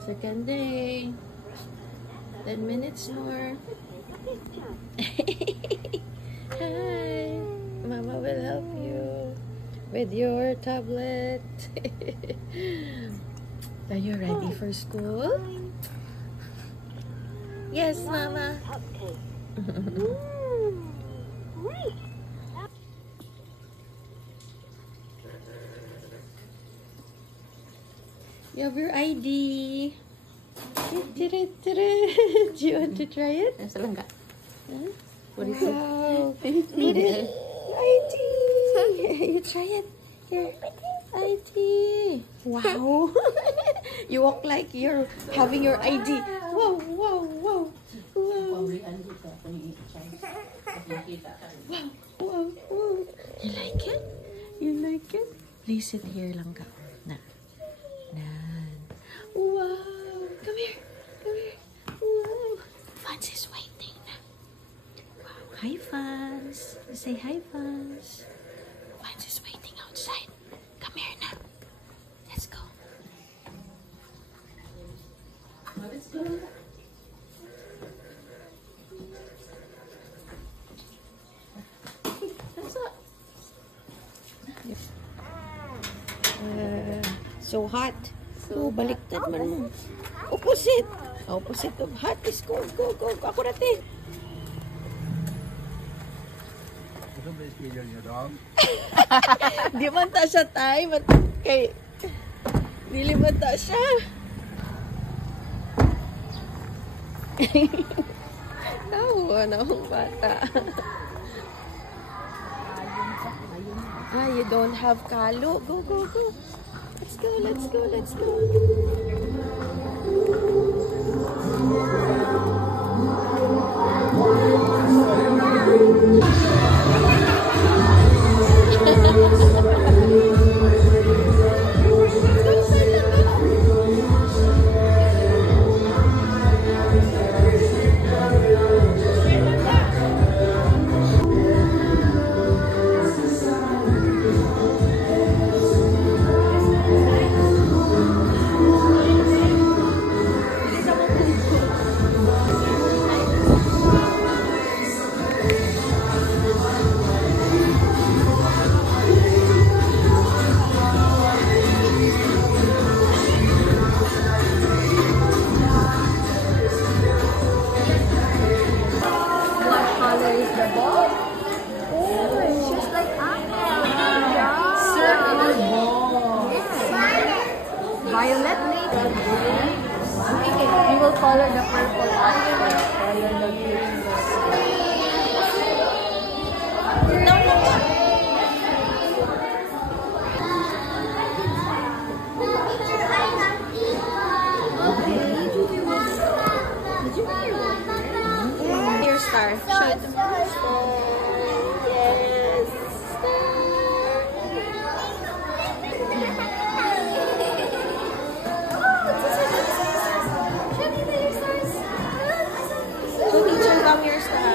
Second day. 10 minutes more. Hi. Mama will help you with your tablet. Are you ready for school? Yes, Mama. You have your ID. Do you want to try it? Huh? What is it? Wow. Read it. ID. You try it. Here. ID. Wow. You walk like you're having your ID. Wow, wow, wow. Wow. Wow, wow. You like it? You like it? Place it here lang ka. Na. Wow. Come here. Come here. Wow. Fans is waiting na. Wow. Hi, Fans. Say hi, Fans. Fans is waiting outside. Come here na. Let's go. Let's go. So hot. So baliktad man mo. Opposite. Opposite of hot is cold. Go, go, go. Ako natin. Di man ta siya tayo. Kay dili man ta siya. Tawa na akong bata. You don't have kalo. Go, go, go. Let's go, let's go, let's go. Violet leaf. We will color the purple one. Color the green. No, no, no. Your star. Show it to me. Yes. From your star.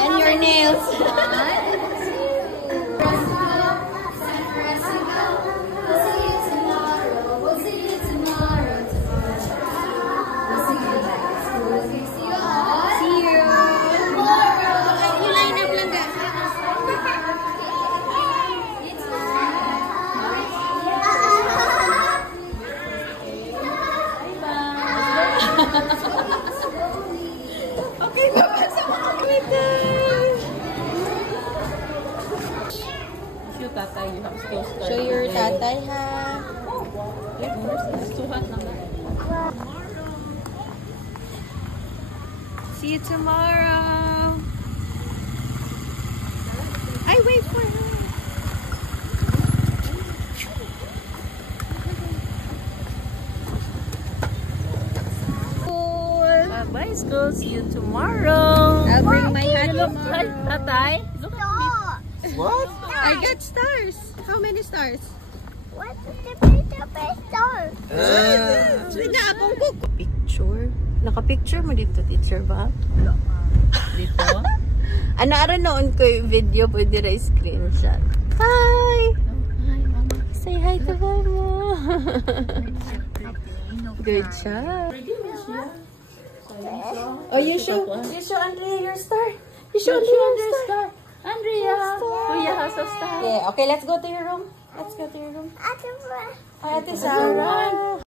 And your nails. See you. You line up lang ka. Okay, babasa mo ako ito. Show tatay, you have to start. Show your tatay, ha? See you tomorrow. I wait for her. Bye, school. See you tomorrow. I'll bring my hat tomorrow. Tatay. Look at me. What? I got stars. How many stars? What's the best star? Sinabong ko. Picture. Naka-picture mo dito, teacher ba? Dito? Anara noon ko yung video, pwede na screenshot. Hi! Hi, mama. Say hi to mama. Good job. Oh, you show Andrea your star. You show Andrea your star. Andrea, Kuya House of Stars. Yeah, okay, let's go to your room. Let's go to your room. I can Ate Sarah.